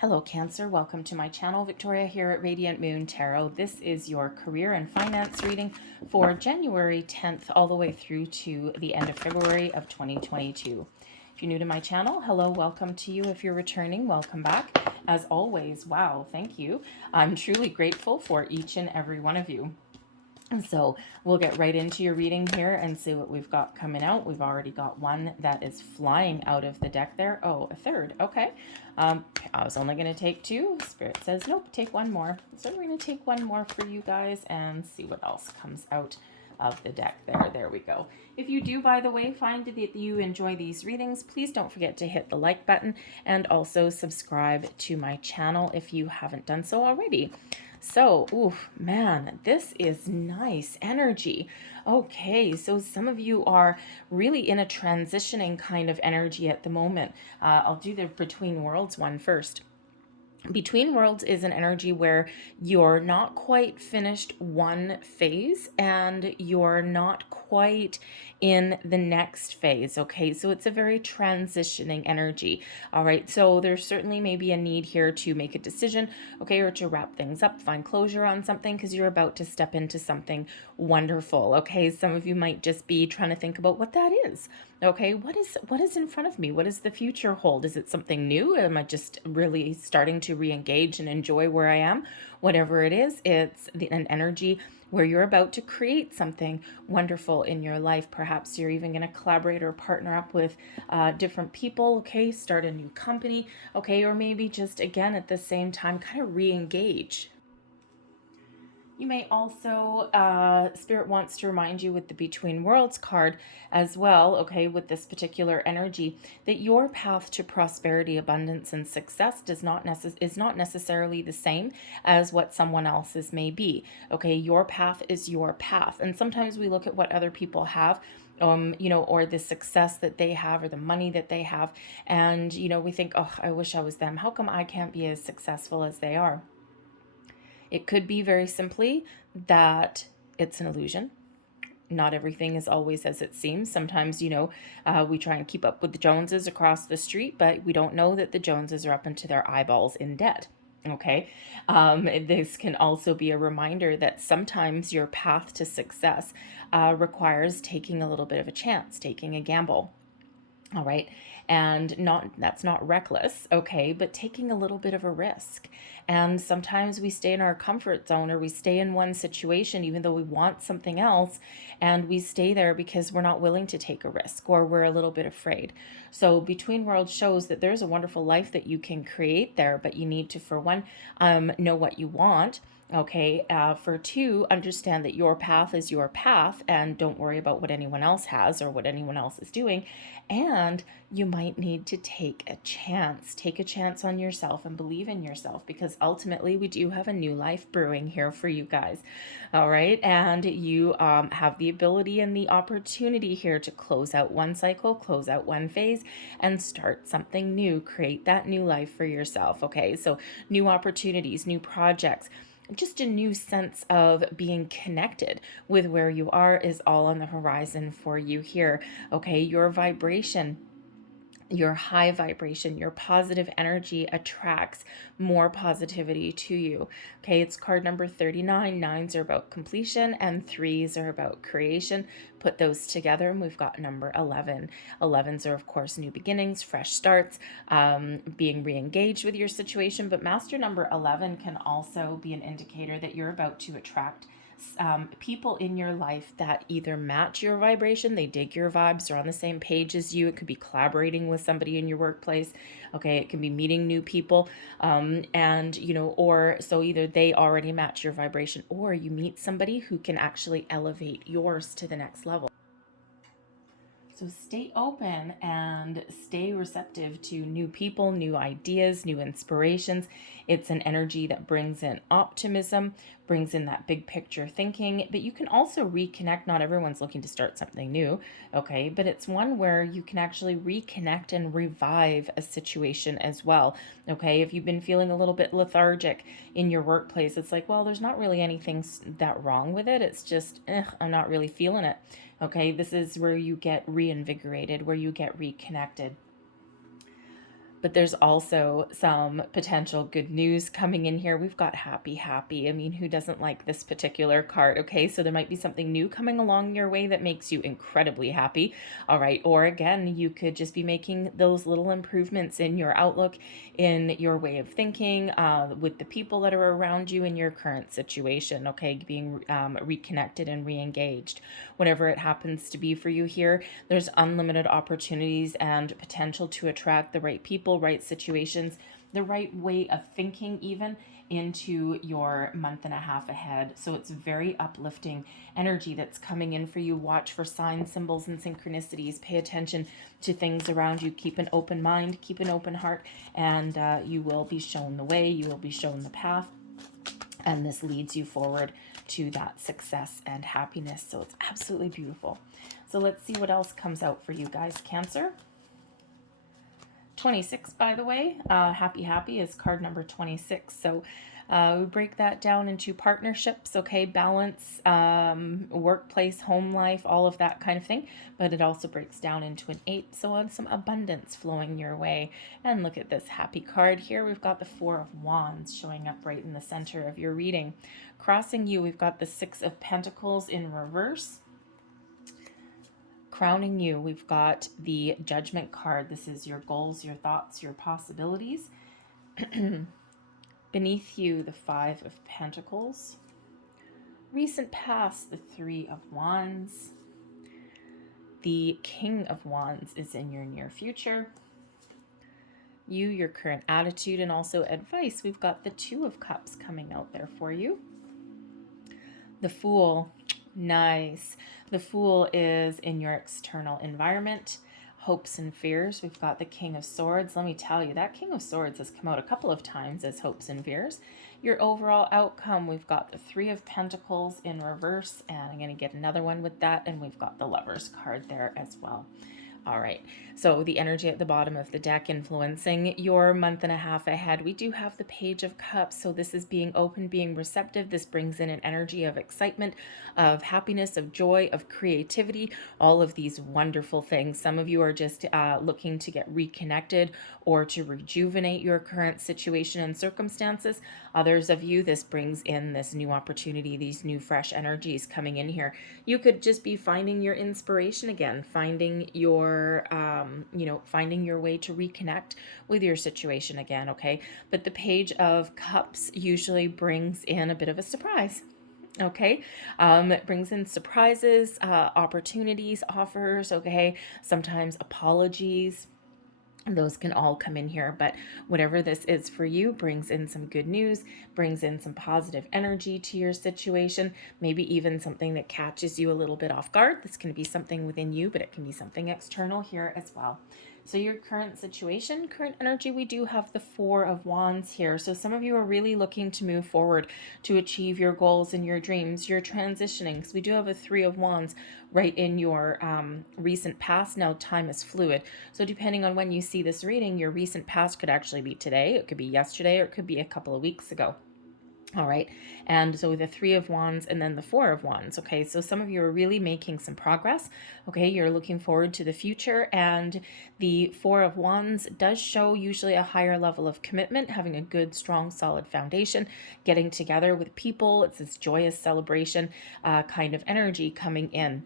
Hello Cancer, welcome to my channel. Victoria here at Radiant Moon Tarot. This is your career and finance reading for January 10th all the way through to the end of February of 2022. If you're new to my channel, hello, welcome to you. If you're returning, welcome back. As always, wow, thank you. I'm truly grateful for each and every one of you. And so we'll get right into your reading here and see what we've got coming out. We've already got one that is flying out of the deck there. Oh, a third. Okay. I was only going to take two. Spirit says, nope, take one more. So we're going to take one more for you guys and see what else comes out of the deck there. There we go. If you do, by the way, find that you enjoy these readings, please don't forget to hit the like button and also subscribe to my channel if you haven't done so already. So, oof, man, this is nice energy. Okay, so some of you are really in a transitioning kind of energy at the moment. I'll do the Between Worlds one first. Between Worlds is an energy where you're not quite finished one phase and you're not quite in the next phase. Okay, so it's a very transitioning energy. All right, so there's certainly maybe a need here to make a decision, okay, or to wrap things up, find closure on something because you're about to step into something wonderful. Okay, some of you might just be trying to think about what that is. Okay, what is in front of me? What does the future hold? Is it something new? Am I just really starting to re-engage and enjoy where I am? Whatever it is, it's an energy where you're about to create something wonderful in your life. Perhaps you're even going to collaborate or partner up with different people, okay, start a new company, okay, or maybe just, again, at the same time, kind of re-engage. You may also, Spirit wants to remind you with the Between Worlds card as well, okay, with this particular energy, that your path to prosperity, abundance, and success is not necessarily the same as what someone else's may be, okay? Your path is your path. And sometimes we look at what other people have, or the success that they have or the money that they have, and, we think, oh, I wish I was them. How come I can't be as successful as they are? It could be very simply that it's an illusion. Not everything is always as it seems. Sometimes, we try and keep up with the Joneses across the street, but we don't know that the Joneses are up into their eyeballs in debt. Okay. This can also be a reminder that sometimes your path to success requires taking a little bit of a chance, taking a gamble. All right. And that's not reckless, okay, but taking a little bit of a risk. And sometimes we stay in our comfort zone, or we stay in one situation even though we want something else, and we stay there because we're not willing to take a risk, or we're a little bit afraid. So Between Worlds shows that there's a wonderful life that you can create there, but you need to, for one, know what you want. Okay, for two, understand that your path is your path and don't worry about what anyone else has or what anyone else is doing. And you might need to take a chance. Take a chance on yourself and believe in yourself, because ultimately we do have a new life brewing here for you guys. All right, and you have the ability and the opportunity here to close out one cycle, close out one phase, and start something new. Create that new life for yourself. Okay, so new opportunities, new projects, just a new sense of being connected with where you are is all on the horizon for you here. Okay, your vibration, your high vibration, your positive energy attracts more positivity to you. Okay, it's card number 39. Nines are about completion and threes are about creation. Put those together and we've got number 11. 11s are, of course, new beginnings, fresh starts, being re-engaged with your situation. But master number 11 can also be an indicator that you're about to attract people in your life that either match your vibration, they dig your vibes, they're on the same page as you. It could be collaborating with somebody in your workplace. Okay, it can be meeting new people, or so either they already match your vibration, or you meet somebody who can actually elevate yours to the next level. So stay open and stay receptive to new people, new ideas, new inspirations. It's an energy that brings in optimism, brings in that big picture thinking, but you can also reconnect. Not everyone's looking to start something new, okay? But it's one where you can actually reconnect and revive a situation as well, okay? If you've been feeling a little bit lethargic in your workplace, it's like, well, there's not really anything that wrong with it. It's just, I'm not really feeling it. Okay, this is where you get reinvigorated, where you get reconnected. But there's also some potential good news coming in here. We've got happy, happy. I mean, who doesn't like this particular card? Okay, so there might be something new coming along your way that makes you incredibly happy. All right, or again, you could just be making those little improvements in your outlook, in your way of thinking, with the people that are around you in your current situation. Okay, being reconnected and re-engaged. Whatever it happens to be for you here, there's unlimited opportunities and potential to attract the right people, right situations, the right way of thinking even into your month and a half ahead. So it's very uplifting energy that's coming in for you. Watch for signs, symbols, and synchronicities. Pay attention to things around you. Keep an open mind, keep an open heart, and you will be shown the way, you will be shown the path, and this leads you forward to that success and happiness. So it's absolutely beautiful. So let's see what else comes out for you guys, Cancer. 26, by the way, happy, happy is card number 26. So we break that down into partnerships, okay, balance, workplace, home life, all of that kind of thing. But it also breaks down into an 8, so on some abundance flowing your way. And look at this happy card here. We've got the 4 of Wands showing up right in the center of your reading. Crossing you, we've got the 6 of Pentacles in reverse. Crowning you, we've got the Judgment card. This is your goals, your thoughts, your possibilities. Beneath you, the 5 of Pentacles. Recent past, the 3 of Wands. The King of Wands is in your near future. You, your current attitude, and also advice. We've got the 2 of Cups coming out there for you. The Fool. Nice. The Fool is in your external environment. Hopes and fears. We've got the King of Swords. Let me tell you, that King of Swords has come out a couple of times as hopes and fears. Your overall outcome, we've got the 3 of Pentacles in reverse, and I'm going to get another one with that, and we've got the Lovers card there as well. All right, so the energy at the bottom of the deck influencing your month and a half ahead. We do have the Page of Cups, so this is being open, being receptive. This brings in an energy of excitement, of happiness, of joy, of creativity, all of these wonderful things. Some of you are just looking to get reconnected or to rejuvenate your current situation and circumstances. Others of you, this brings in this new opportunity, these new fresh energies coming in here. You could just be finding your inspiration again, finding your finding your way to reconnect with your situation again, okay? But the Page of Cups usually brings in a bit of a surprise. Okay, it brings in surprises, opportunities, offers, okay? Sometimes apologies. Those can all come in here, but whatever this is for you brings in some good news, brings in some positive energy to your situation, maybe even something that catches you a little bit off guard. This can be something within you, but it can be something external here as well. So your current situation, current energy, we do have the 4 of Wands here. So some of you are really looking to move forward to achieve your goals and your dreams. You're transitioning. So we do have a 3 of Wands right in your recent past. Now time is fluid. So depending on when you see this reading, your recent past could actually be today. It could be yesterday, or it could be a couple of weeks ago. All right, and so the 3 of Wands and then the 4 of Wands. Okay, so some of you are really making some progress. Okay, you're looking forward to the future, and the 4 of Wands does show usually a higher level of commitment, having a good, strong, solid foundation, getting together with people. It's this joyous celebration kind of energy coming in.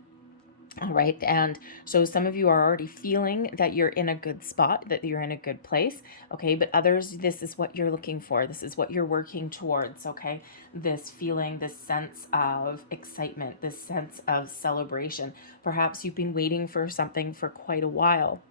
All right, and so some of you are already feeling that you're in a good spot, that you're in a good place, okay? But others, this is what you're looking for. This is what you're working towards, okay? This feeling, this sense of excitement, this sense of celebration. Perhaps you've been waiting for something for quite a while.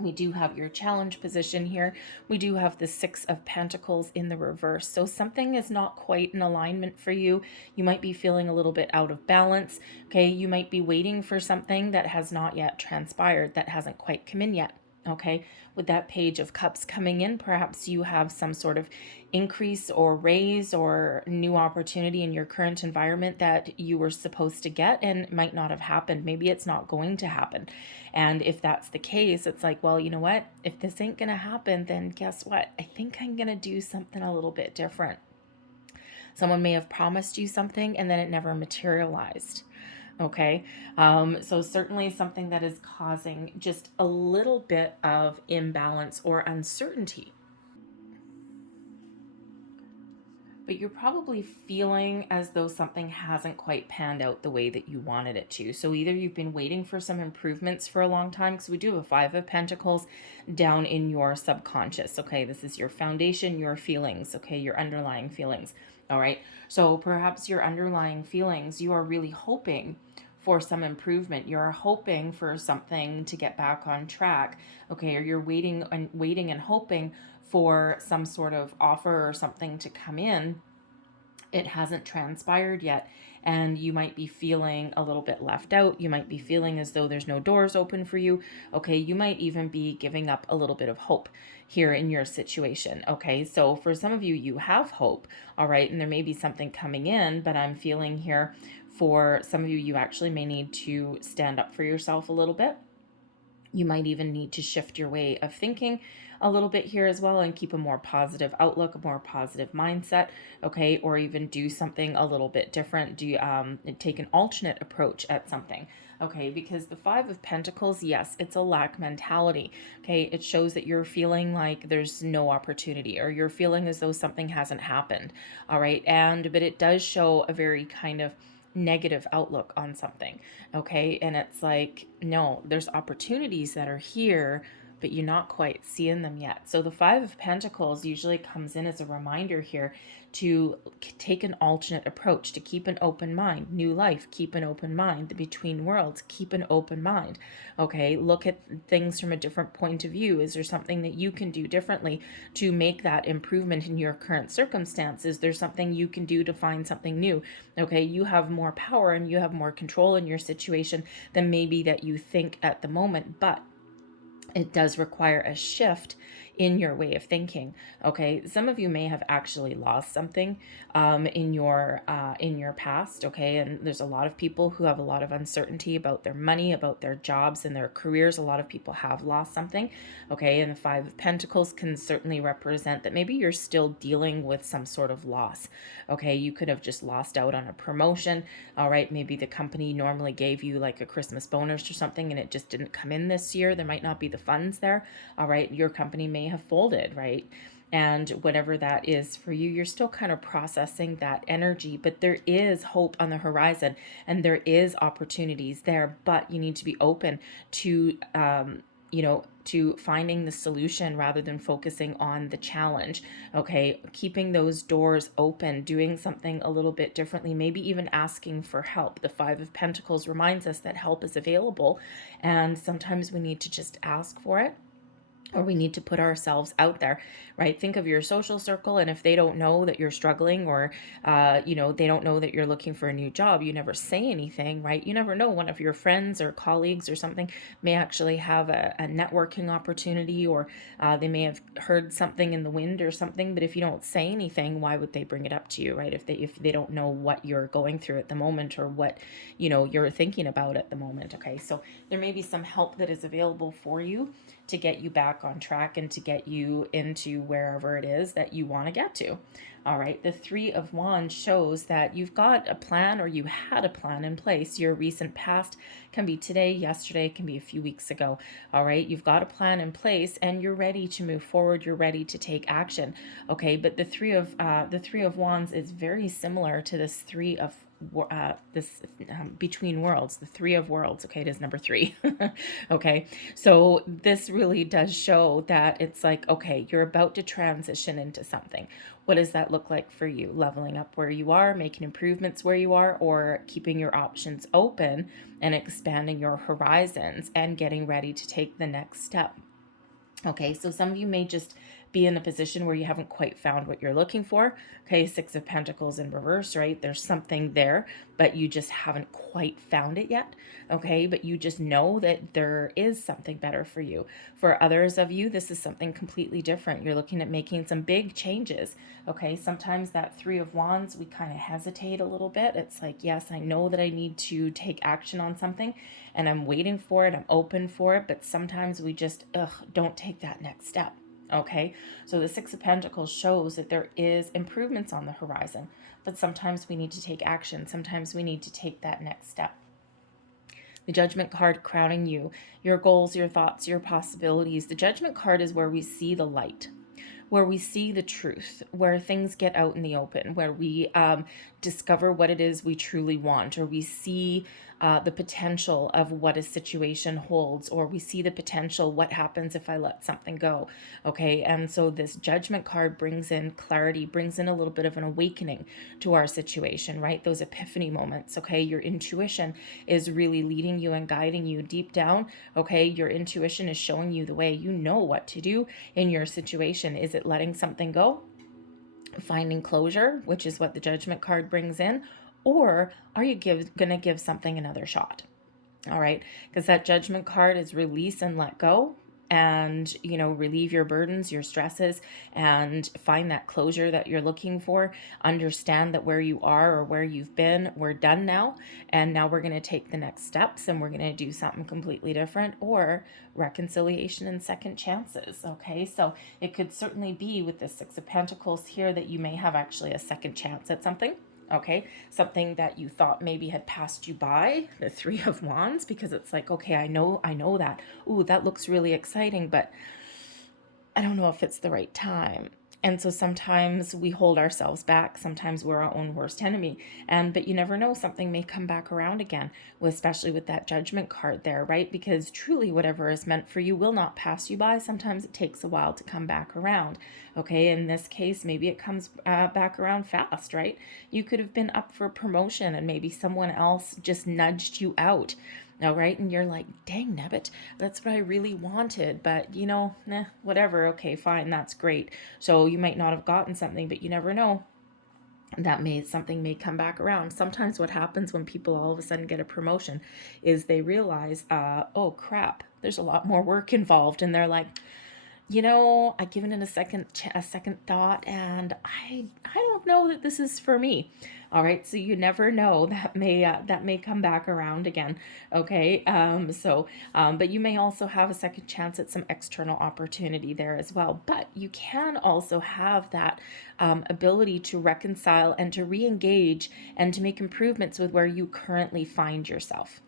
We do have your challenge position here. We do have the 6 of Pentacles in the reverse. So something is not quite in alignment for you. You might be feeling a little bit out of balance. Okay, you might be waiting for something that has not yet transpired, that hasn't quite come in yet. Okay, with that Page of Cups coming in, perhaps you have some sort of increase or raise or new opportunity in your current environment that you were supposed to get and it might not have happened. Maybe it's not going to happen. And if that's the case, it's like, well, you know what? If this ain't going to happen, then guess what? I think I'm going to do something a little bit different. Someone may have promised you something and then it never materialized. Okay. So certainly something that is causing just a little bit of imbalance or uncertainty. But you're probably feeling as though something hasn't quite panned out the way that you wanted it to. So either you've been waiting for some improvements for a long time, because we do have a Five of Pentacles down in your subconscious. Okay, this is your foundation, your feelings, okay, your underlying feelings. All right, so perhaps your underlying feelings, you are really hoping for some improvement. You're hoping for something to get back on track, okay, or you're waiting and hoping for some sort of offer or something to come in. It hasn't transpired yet, and you might be feeling a little bit left out. You might be feeling as though there's no doors open for you. Okay, you might even be giving up a little bit of hope here in your situation. Okay, so for some of you, you have hope, all right, and there may be something coming in, but I'm feeling here for some of you, you actually may need to stand up for yourself a little bit. You might even need to shift your way of thinking a little bit here as well and keep a more positive outlook, a more positive mindset, okay? Or even do something a little bit different. Take an alternate approach at something, okay? Because the Five of Pentacles, yes, it's a lack mentality, okay? It shows that you're feeling like there's no opportunity, or you're feeling as though something hasn't happened, all right? But it does show a very kind of negative outlook on something, okay? And it's like, no, there's opportunities that are here, but you're not quite seeing them yet. So the Five of Pentacles usually comes in as a reminder here to take an alternate approach, to keep an open mind. New life, keep an open mind. The between worlds, keep an open mind. Okay, look at things from a different point of view. Is there something that you can do differently to make that improvement in your current circumstances? There's something you can do to find something new. Okay, you have more power and you have more control in your situation than maybe that you think at the moment, but it does require a shift in your way of thinking. Okay, some of you may have actually lost something in your past. Okay, and there's a lot of people who have a lot of uncertainty about their money, about their jobs and their careers. A lot of people have lost something. Okay, and the Five of Pentacles can certainly represent that maybe you're still dealing with some sort of loss. Okay, you could have just lost out on a promotion. All right, maybe the company normally gave you like a Christmas bonus or something and it just didn't come in this year. There might not be the funds there. All right, your company may have folded, right? And whatever that is for you, you're still kind of processing that energy, but there is hope on the horizon and there is opportunities there, but you need to be open to to finding the solution rather than focusing on the challenge. Okay, keeping those doors open, doing something a little bit differently, maybe even asking for help. The Five of Pentacles reminds us that help is available, and sometimes we need to just ask for it, or we need to put ourselves out there, right? Think of your social circle, and if they don't know that you're struggling, or they don't know that you're looking for a new job, you never say anything, right? You never know, one of your friends or colleagues or something may actually have a networking opportunity, or they may have heard something in the wind or something. But if you don't say anything, why would they bring it up to you, right? If they don't know what you're going through at the moment, or what you're thinking about at the moment. Okay, so there may be some help that is available for you to get you back on track and to get you into wherever it is that you want to get to. All right, the Three of Wands shows that you've got a plan, or you had a plan in place. Your recent past can be today, yesterday, can be a few weeks ago. All right, you've got a plan in place and you're ready to move forward. You're ready to take action. Okay, but the Three of Wands is very similar to this Three of between worlds, the Three of Worlds. Okay, it is number 3. Okay, so this really does show that it's like, okay, you're about to transition into something. What does that look like for you? Leveling up where you are, making improvements where you are, or keeping your options open and expanding your horizons and getting ready to take the next step. Okay, so some of you may just be in a position where you haven't quite found what you're looking for. Okay, Six of Pentacles in reverse, right? There's something there, but you just haven't quite found it yet. Okay, but you just know that there is something better for you. For others of you, this is something completely different. You're looking at making some big changes. Okay, sometimes that Three of Wands, we kind of hesitate a little bit. It's like, yes, I know that I need to take action on something and I'm waiting for it, I'm open for it, but sometimes we just don't take that next step. Okay, so the Six of Pentacles shows that there is improvements on the horizon, but sometimes we need to take action. Sometimes we need to take that next step. The Judgment card crowning you, your goals, your thoughts, your possibilities. The Judgment card is where we see the light, where we see the truth, where things get out in the open, where we discover what it is we truly want, or we see the potential of what a situation holds, or we see the potential what happens if I let something go. Okay, and so this Judgment card brings in clarity, brings in a little bit of an awakening to our situation, right? Those epiphany moments. Okay, your intuition is really leading you and guiding you deep down. Okay, your intuition is showing you the way. You know what to do in your situation. Is it letting something go, finding closure, which is what the Judgment card brings in, or are you gonna give something another shot? All right, because that Judgment card is release and let go, and relieve your burdens, your stresses, and find that closure that you're looking for. Understand that where you are or where you've been, we're done now, and now we're going to take the next steps and we're going to do something completely different, or reconciliation and second chances. Okay, so it could certainly be with the Six of Pentacles here that you may have actually a second chance at something. Okay, something that you thought maybe had passed you by, the Three of Wands, because it's like, okay, I know that. Ooh, that looks really exciting, but I don't know if it's the right time. And so sometimes we hold ourselves back. Sometimes we're our own worst enemy. But you never know, something may come back around again, especially with that Judgment card there, right? Because truly whatever is meant for you will not pass you by. Sometimes it takes a while to come back around. Okay, in this case, maybe it comes back around fast, right? You could have been up for promotion and maybe someone else just nudged you out. All right, and you're like, dang nabbit, that's what I really wanted, but whatever, okay, fine, that's great. So you might not have gotten something, but you never know. Something may come back around. Sometimes what happens when people all of a sudden get a promotion is they realize, oh crap, there's a lot more work involved, and they're like, I've given it a second thought, and I don't know that this is for me. All right, so you never know, that may come back around again. Okay, but you may also have a second chance at some external opportunity there as well. But you can also have that ability to reconcile and to re-engage and to make improvements with where you currently find yourself.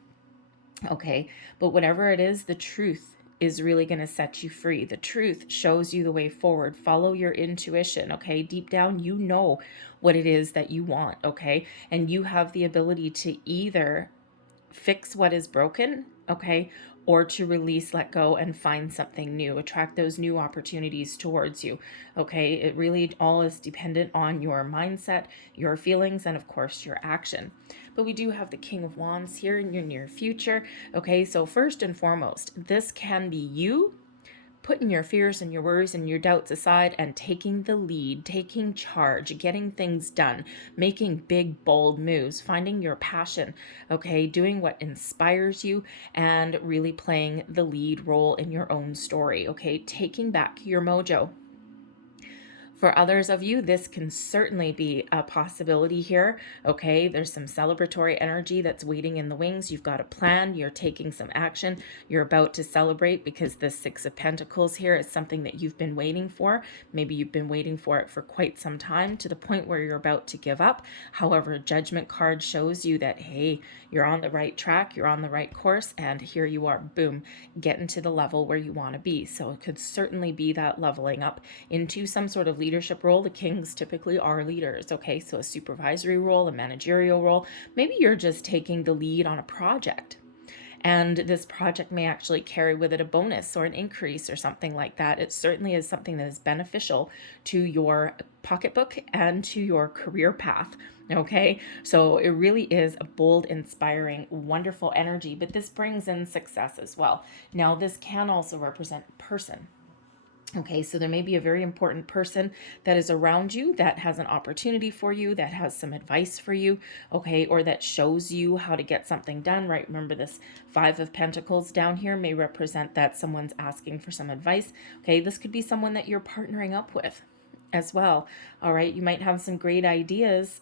Okay, but whatever it is, the truth is really going to set you free. The truth shows you the way forward. Follow your intuition, okay? Deep down, you know what it is that you want, okay? And you have the ability to either fix what is broken, okay, or to release, let go, and find something new. Attract those new opportunities towards you, okay? It really all is dependent on your mindset, your feelings, and of course, your action. But we do have the King of Wands here in your near future, okay? So first and foremost, this can be you putting your fears and your worries and your doubts aside and taking the lead, taking charge, getting things done, making big, bold moves, finding your passion, okay, doing what inspires you, and really playing the lead role in your own story, okay, taking back your mojo. For others of you, this can certainly be a possibility here, okay? There's some celebratory energy that's waiting in the wings. You've got a plan. You're taking some action. You're about to celebrate because the Six of Pentacles here is something that you've been waiting for. Maybe you've been waiting for it for quite some time, to the point where you're about to give up. However, Judgment card shows you that, hey, you're on the right track, you're on the right course, and here you are, boom, getting to the level where you want to be. So it could certainly be that leveling up into some sort of leadership role. The kings typically are leaders, okay? So a supervisory role, a managerial role. Maybe you're just taking the lead on a project, and this project may actually carry with it a bonus or an increase or something like that. It certainly is something that is beneficial to your pocketbook and to your career path. Okay, so it really is a bold, inspiring, wonderful energy, but this brings in success as well. Now, this can also represent a person. Okay, so there may be a very important person that is around you that has an opportunity for you, that has some advice for you, okay, or that shows you how to get something done, right? Remember, this Five of Pentacles down here may represent that someone's asking for some advice. Okay, this could be someone that you're partnering up with. as well. All right. You might have some great ideas,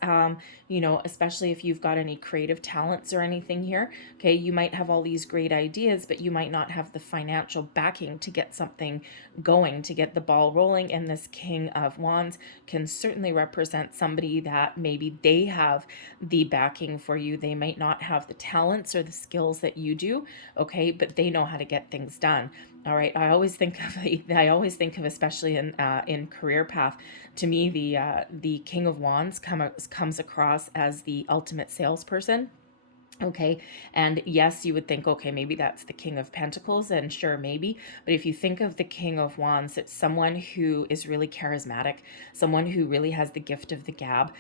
especially if you've got any creative talents or anything here. Okay. You might have all these great ideas, but you might not have the financial backing to get something going, to get the ball rolling. And this King of Wands can certainly represent somebody that maybe they have the backing for you. They might not have the talents or the skills that you do. Okay. But they know how to get things done. All right. I always think of, especially in career path, to me, the King of Wands comes across as the ultimate salesperson. Okay. And yes, you would think, okay, maybe that's the King of Pentacles, and sure, maybe. But if you think of the King of Wands, it's someone who is really charismatic, someone who really has the gift of the gab,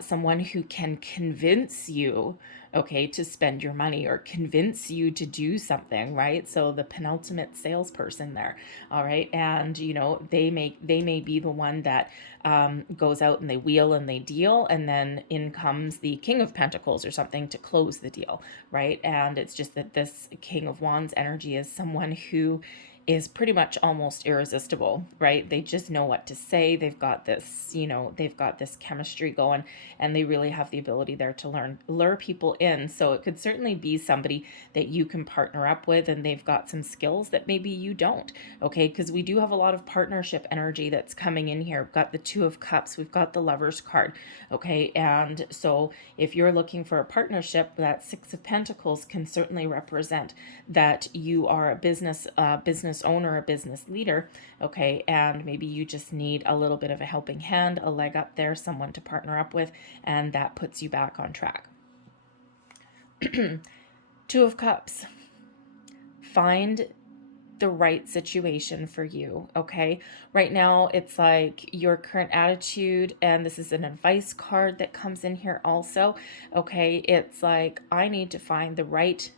someone who can convince you, okay, to spend your money or convince you to do something, right? So the penultimate salesperson there. All right. And, they may be the one that goes out and they wheel and they deal, and then in comes the King of Pentacles or something to close the deal, right? And it's just that this King of Wands energy is someone who is pretty much almost irresistible, right? They just know what to say. They've got this, they've got this chemistry going, and they really have the ability there to lure people in. So it could certainly be somebody that you can partner up with, and they've got some skills that maybe you don't, okay? Because we do have a lot of partnership energy that's coming in here. We've got the Two of Cups, we've got the Lover's card, okay? And so if you're looking for a partnership, that Six of Pentacles can certainly represent that you are a business owner, a business leader, okay? And maybe you just need a little bit of a helping hand, a leg up there, someone to partner up with, and that puts you back on track. Two of Cups. Find the right situation for you, okay? Right now, it's like your current attitude, and this is an advice card that comes in here also, okay? It's like, I need to find the right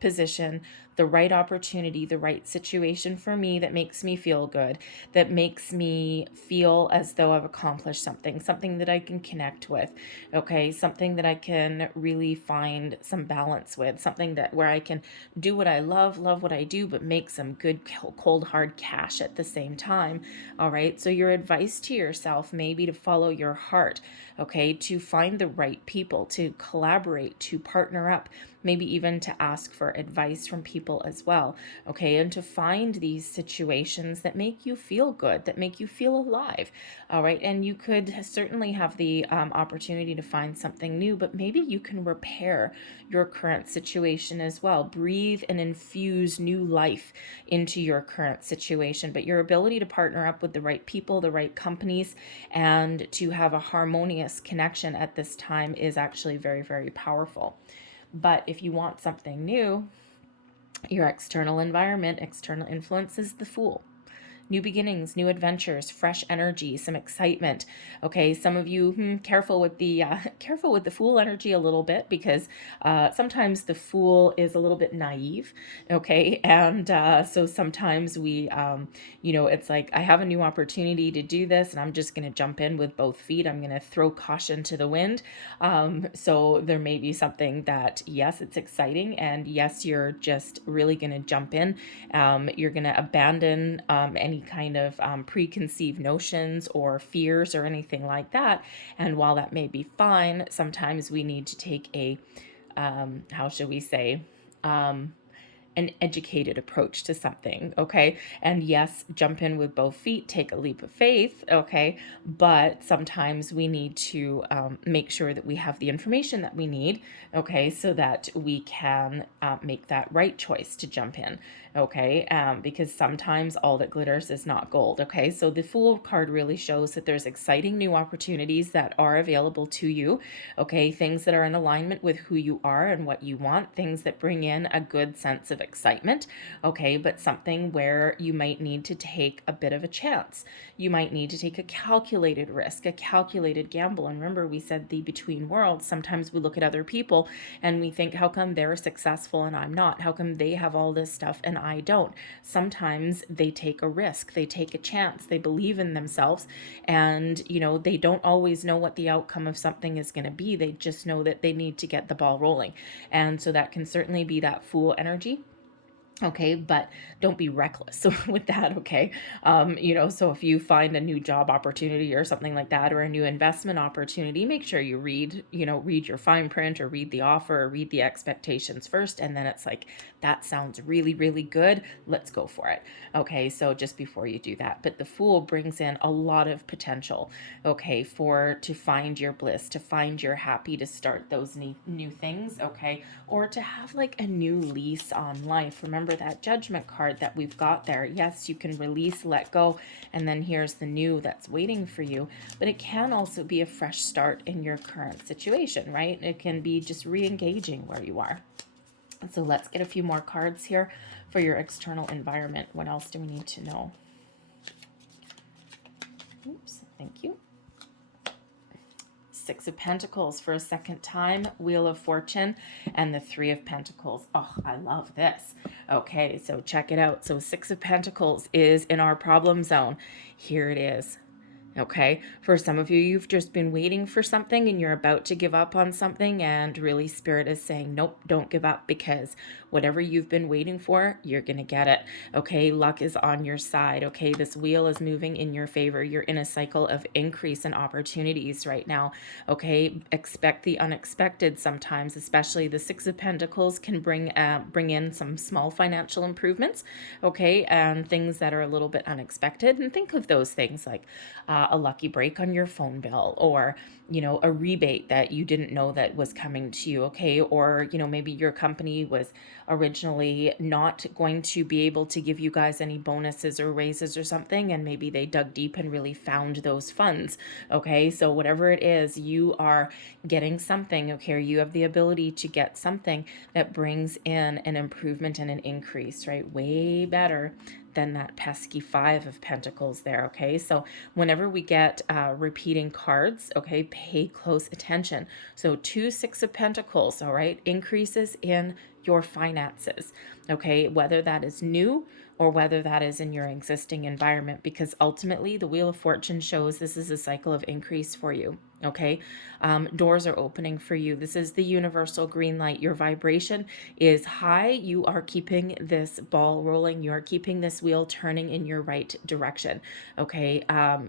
position, the right opportunity, the right situation for me that makes me feel good, that makes me feel as though I've accomplished something that I can connect with, okay? Something that I can really find some balance with, something that where I can do what I love what I do, but make some good cold hard cash at the same time. All right. So your advice to yourself may be to follow your heart, okay? To find the right people, to collaborate, to partner up, maybe even to ask for advice from people as well, okay? And to find these situations that make you feel good, that make you feel alive, all right? And you could certainly have the opportunity to find something new, but maybe you can repair your current situation as well. Breathe and infuse new life into your current situation. But your ability to partner up with the right people, the right companies, and to have a harmonious connection at this time is actually very, very powerful. But if you want something new, your external environment, external influence is the Fool. New beginnings, new adventures, fresh energy, some excitement. Okay, some of you careful with the Fool energy a little bit, because sometimes the Fool is a little bit naive. Okay, and so sometimes we, it's like, I have a new opportunity to do this, and I'm just going to jump in with both feet. I'm going to throw caution to the wind. So there may be something that, yes, it's exciting, and yes, you're just really going to jump in. You're going to abandon any kind of preconceived notions or fears or anything like that. And while that may be fine, sometimes we need to take a, how should we say, an educated approach to something, okay? And yes, jump in with both feet, take a leap of faith, okay? But sometimes we need to make sure that we have the information that we need, okay? So that we can make that right choice to jump in, okay? Because sometimes all that glitters is not gold, okay? So the Fool card really shows that there's exciting new opportunities that are available to you, okay? Things that are in alignment with who you are and what you want, things that bring in a good sense of excitement, okay? But something where you might need to take a bit of a chance. You might need to take a calculated risk, a calculated gamble. And remember, we said the between worlds. Sometimes we look at other people and we think, how come they're successful and I'm not? How come they have all this stuff and I don't? Sometimes they take a risk, they take a chance, they believe in themselves, and they don't always know what the outcome of something is going to be. They just know that they need to get the ball rolling. And so that can certainly be that Fool energy. Okay, but don't be reckless with that. Okay, so if you find a new job opportunity or something like that, or a new investment opportunity, make sure you read your fine print, or read the offer, or read the expectations first, and then it's like, that sounds really, really good, let's go for it. Okay, so just before you do that. But the Fool brings in a lot of potential, okay, to find your bliss, to find your happy, to start those new things, okay, or to have like a new lease on life. Remember that Judgment card that we've got there. Yes, you can release, let go, and then here's the new that's waiting for you. But it can also be a fresh start in your current situation, right? It can be just re-engaging where you are. So let's get a few more cards here for your external environment. What else do we need to know? Oops, thank you. Six of Pentacles for a second time, Wheel of Fortune, and the Three of Pentacles. Oh, I love this. Okay, so check it out. So Six of Pentacles is in our problem zone. Here it is. Okay, for some of you, you've just been waiting for something and you're about to give up on something, and really Spirit is saying, nope, don't give up, because whatever you've been waiting for, you're going to get it. Okay, luck is on your side. Okay, this wheel is moving in your favor. You're in a cycle of increase in opportunities right now. Okay, expect the unexpected sometimes, especially the Six of Pentacles can bring in some small financial improvements, okay, and things that are a little bit unexpected. And think of those things like a lucky break on your phone bill, or a rebate that you didn't know that was coming to you, okay, or maybe your company was originally not going to be able to give you guys any bonuses or raises or something, and maybe they dug deep and really found those funds. Okay, so whatever it is, you are getting something, okay, or you have the ability to get something that brings in an improvement and an increase, right? Way better than that pesky Five of Pentacles there, okay? So whenever we get repeating cards, okay, pay close attention. So 2 Six of Pentacles, all right, increases in your finances, okay, whether that is new or whether that is in your existing environment, because ultimately the Wheel of Fortune shows this is a cycle of increase for you. Okay, doors are opening for you. This is the universal green light. Your vibration is high. You are keeping this ball rolling. You are keeping this wheel turning in your right direction. Okay,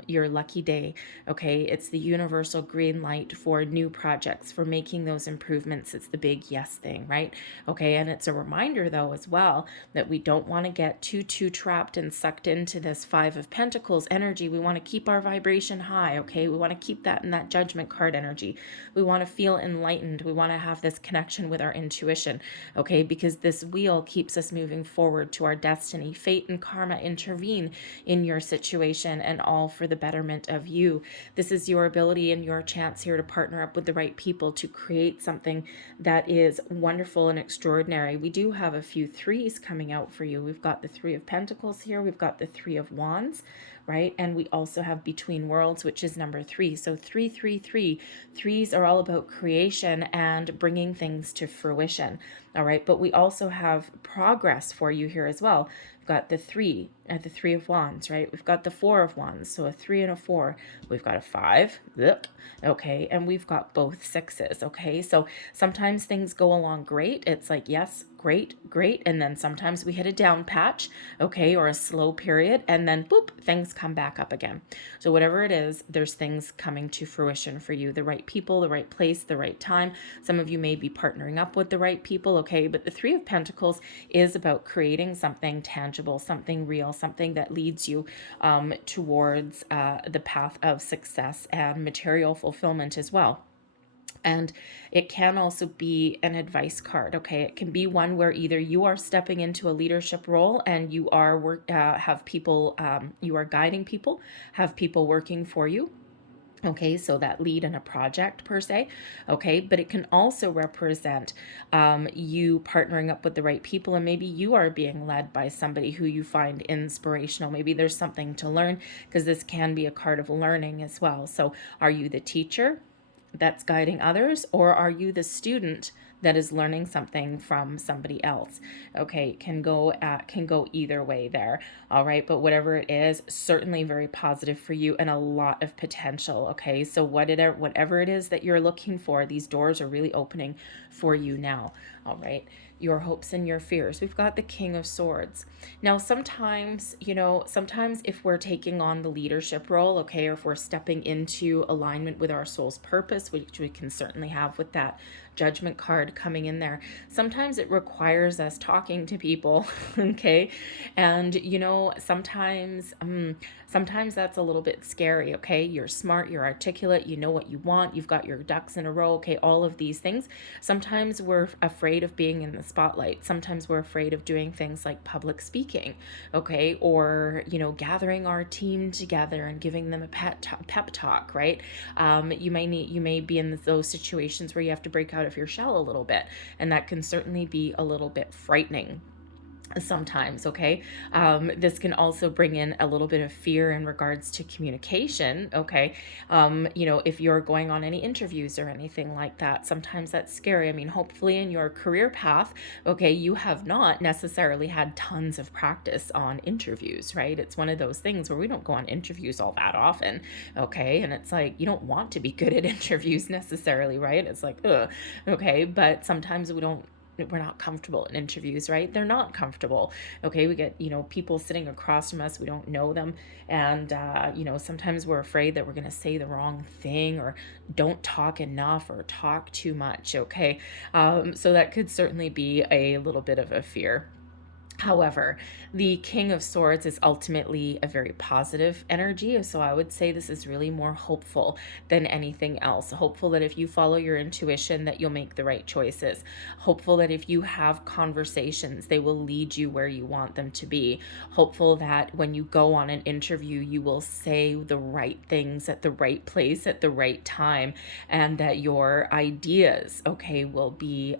your lucky day. Okay, it's the universal green light for new projects, for making those improvements. It's the big yes thing, right? Okay, and it's a reminder though as well that we don't want to get too trapped and sucked into this Five of Pentacles energy. We want to keep our vibration high. Okay, we want to keep that in that Judgment card energy. We want to feel enlightened. We want to have this connection with our intuition, okay, because this wheel keeps us moving forward to our destiny. Fate and karma intervene in your situation, and all for the betterment of you. This is your ability and your chance here to partner up with the right people to create something that is wonderful and extraordinary. We do have a few threes coming out for you. We've got the Three of Pentacles here. We've got the Three of Wands, right? And we also have Between Worlds, which is number 3. So 333. Threes are all about creation and bringing things to fruition. All right. But we also have progress for you here as well. We've got the 3 at the Three of Wands, right? We've got the Four of Wands. So a 3 and a 4. We've got a 5. Okay. And we've got both 6s. Okay. So sometimes things go along great. It's like, yes, great. And then sometimes we hit a down patch, okay, or a slow period, and then boop, things come back up again. So whatever it is, there's things coming to fruition for you. The right people, the right place, the right time. Some of you may be partnering up with the right people, okay, but the Three of Pentacles is about creating something tangible, something real, something that leads you towards the path of success and material fulfillment as well. And it can also be an advice card, okay? It can be one where either you are stepping into a leadership role and you are have people, you are guiding people, have people working for you. Okay, so that lead in a project per se, okay, but it can also represent you partnering up with the right people, and maybe you are being led by somebody who you find inspirational. Maybe there's something to learn, because this can be a card of learning as well. So are you the teacher that's guiding others, or are you the student that is learning something from somebody else? Okay, can go either way there. All right, but whatever it is, certainly very positive for you and a lot of potential. Okay, so whatever it is that you're looking for, these doors are really opening for you now. All right, your hopes and your fears. We've got the King of Swords. Now, sometimes, sometimes if we're taking on the leadership role, okay, or if we're stepping into alignment with our soul's purpose, which we can certainly have with that Judgment card coming in there, sometimes it requires us talking to people, okay? And, sometimes that's a little bit scary, okay? You're smart, you're articulate, you know what you want, you've got your ducks in a row, okay? All of these things. Sometimes we're afraid of being in the spotlight. Sometimes we're afraid of doing things like public speaking, okay? Or, gathering our team together and giving them a pep talk, right? You may be in those situations where you have to break out of your shell a little bit, and that can certainly be a little bit frightening sometimes, okay? This can also bring in a little bit of fear in regards to communication, okay? If you're going on any interviews or anything like that, sometimes that's scary. I mean, hopefully in your career path, okay, you have not necessarily had tons of practice on interviews, right? It's one of those things where we don't go on interviews all that often, okay? And it's like, you don't want to be good at interviews necessarily, right? It's like, ugh, okay? But sometimes we're not comfortable in interviews, right? They're not comfortable. Okay. We get, people sitting across from us, we don't know them. And, sometimes we're afraid that we're going to say the wrong thing or don't talk enough or talk too much. Okay. So that could certainly be a little bit of a fear. However, the King of Swords is ultimately a very positive energy. So I would say this is really more hopeful than anything else. Hopeful that if you follow your intuition, that you'll make the right choices. Hopeful that if you have conversations, they will lead you where you want them to be. Hopeful that when you go on an interview, you will say the right things at the right place at the right time, and that your ideas, okay, will be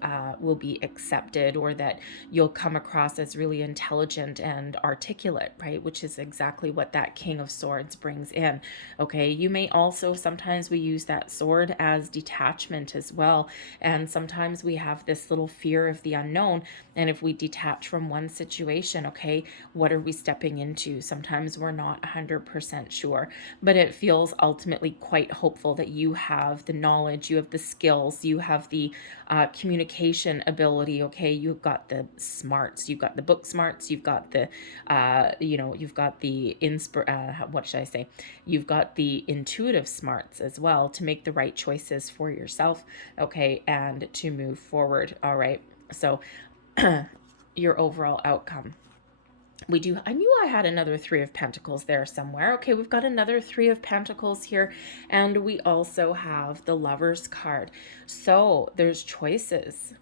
accepted, or that you'll come across as really intelligent and articulate, right? Which is exactly what that King of Swords brings in. Okay, you may also, sometimes we use that sword as detachment as well. And sometimes we have this little fear of the unknown. And if we detach from one situation, okay, what are we stepping into? Sometimes we're not 100% sure, but it feels ultimately quite hopeful that you have the knowledge, you have the skills, you have the communication ability, okay? You've got the smarts, you've got the book smarts, you've got the, you've got the, what should I say? You've got the intuitive smarts as well to make the right choices for yourself, okay? And to move forward, all right? So your overall outcome. I knew I had another Three of Pentacles there somewhere. Okay, we've got another Three of Pentacles here, and we also have the Lover's card. So there's choices.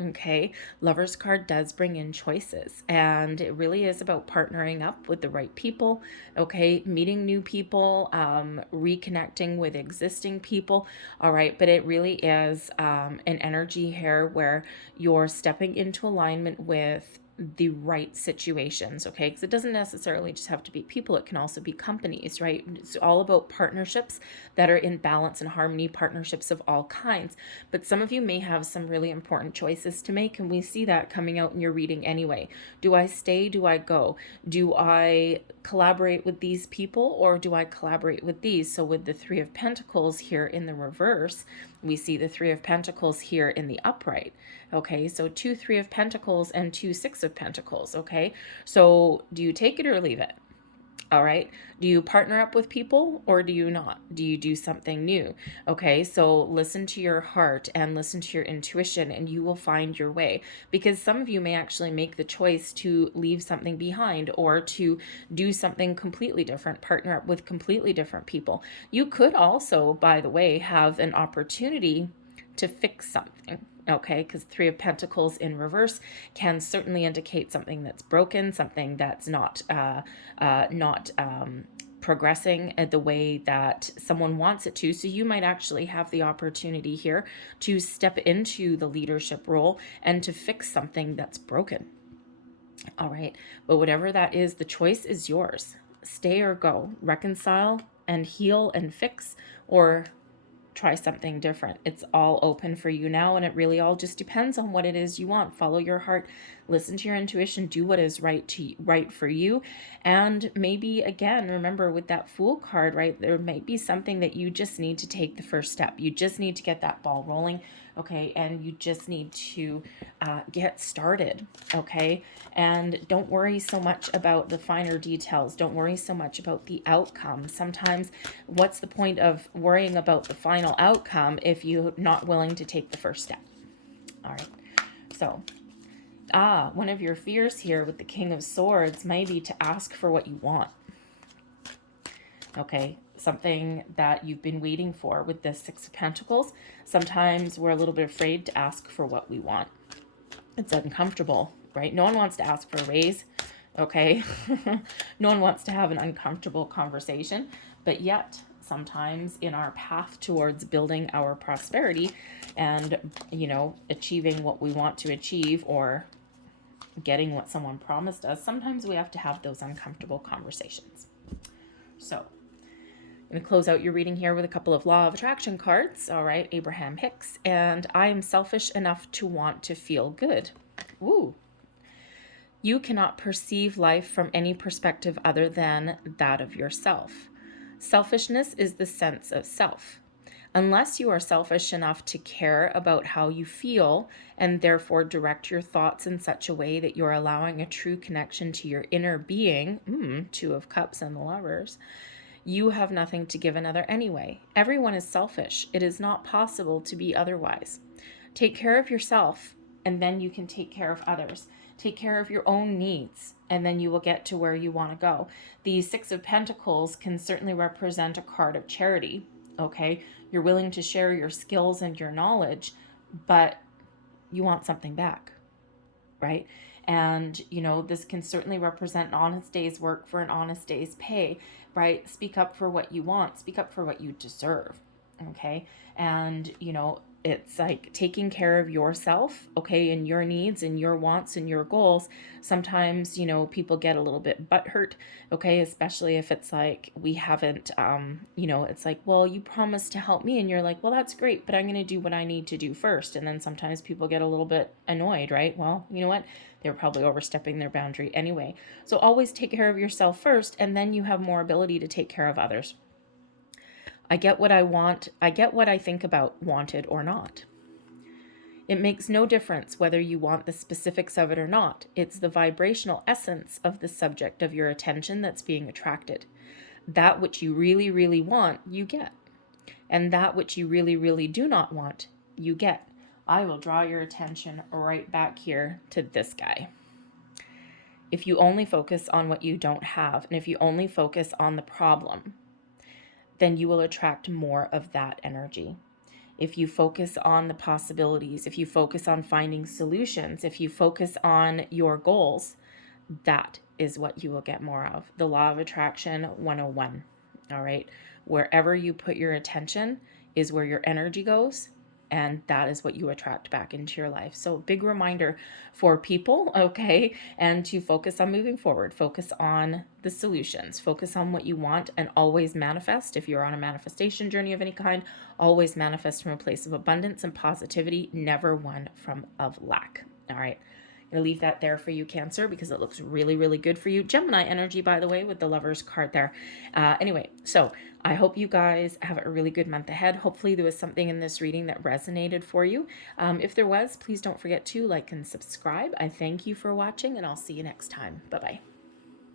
Okay, Lover's card does bring in choices, and it really is about partnering up with the right people, okay, meeting new people, reconnecting with existing people, all right, but it really is an energy here where you're stepping into alignment with the right situations, okay? Because it doesn't necessarily just have to be people, it can also be companies, right? It's all about partnerships that are in balance and harmony, partnerships of all kinds. But some of you may have some really important choices to make, and we see that coming out in your reading anyway. Do I stay? Do I go? Do I collaborate with these people, or do I collaborate with these? So with the Three of Pentacles here in the reverse, we see the Three of Pentacles here in the upright. Okay, so 2 Three of Pentacles and 2 Six of Pentacles. Okay, so do you take it or leave it? All right, do you partner up with people or do you not? Do you do something new? Okay, so listen to your heart and listen to your intuition, and you will find your way, because some of you may actually make the choice to leave something behind or to do something completely different, partner up with completely different people. You could also, by the way, have an opportunity to fix something. Okay, because Three of Pentacles in reverse can certainly indicate something that's broken, something that's not progressing the way that someone wants it to. So you might actually have the opportunity here to step into the leadership role and to fix something that's broken. All right, but whatever that is, the choice is yours. Stay or go, reconcile and heal and fix, or try something different. It's all open for you now, and it really all just depends on what it is you want. Follow your heart, Listen to your intuition, do what is right for you. And maybe, again, remember with that Fool card, right, there might be something that you just need to take the first step. You just need to get that ball rolling, okay? And you just need to get started, okay? And don't worry so much about the finer details. Don't worry so much about the outcome. Sometimes, what's the point of worrying about the final outcome if you're not willing to take the first step? All right. So, one of your fears here with the King of Swords might be to ask for what you want. Okay, something that you've been waiting for with this Six of Pentacles. Sometimes we're a little bit afraid to ask for what we want. It's uncomfortable, right? No one wants to ask for a raise, okay? No one wants to have an uncomfortable conversation, but yet sometimes in our path towards building our prosperity and, you know, achieving what we want to achieve or getting what someone promised us, sometimes we have to have those uncomfortable conversations. So I'm going to close out your reading here with a couple of Law of Attraction cards. All right, Abraham Hicks. And I am selfish enough to want to feel good. Ooh. You cannot perceive life from any perspective other than that of yourself. Selfishness is the sense of self. Unless you are selfish enough to care about how you feel and therefore direct your thoughts in such a way that you're allowing a true connection to your inner being, Two of Cups and the Lovers, you have nothing to give another anyway. Everyone is selfish. It is not possible to be otherwise. Take care of yourself, and then you can take care of others. Take care of your own needs, and then you will get to where you want to go. The Six of Pentacles can certainly represent a card of charity, okay? You're willing to share your skills and your knowledge, but you want something back, right? And, you know, this can certainly represent an honest day's work for an honest day's pay, right? Speak up for what you want. Speak up for what you deserve, okay? And, you know, it's like taking care of yourself, okay, and your needs and your wants and your goals. Sometimes, you know, people get a little bit butthurt, okay, especially if it's like we haven't, you know, it's like, well, you promised to help me, and you're like, well, that's great, but I'm going to do what I need to do first. And then sometimes people get a little bit annoyed, right? Well, you know what? They're probably overstepping their boundary anyway. So always take care of yourself first, and then you have more ability to take care of others. I get what I want. I get what I think about, wanted or not. It makes no difference whether you want the specifics of it or not. It's the vibrational essence of the subject of your attention that's being attracted. That which you really, really want, you get. And that which you really, really do not want, you get. I will draw your attention right back here to this guy. If you only focus on what you don't have, and if you only focus on the problem, then you will attract more of that energy. If you focus on the possibilities, if you focus on finding solutions, if you focus on your goals, that is what you will get more of. The Law of Attraction 101, all right? Wherever you put your attention is where your energy goes, and that is what you attract back into your life. So big reminder for people, okay? And to focus on moving forward, focus on the solutions, focus on what you want, and always manifest. If you're on a manifestation journey of any kind, always manifest from a place of abundance and positivity, never one from of lack. All right. I'm going to leave that there for you, Cancer, because it looks really, really good for you. Gemini energy, by the way, with the Lovers card there. Anyway, so I hope you guys have a really good month ahead. Hopefully there was something in this reading that resonated for you. If there was, please don't forget to like and subscribe. I thank you for watching, and I'll see you next time. Bye-bye.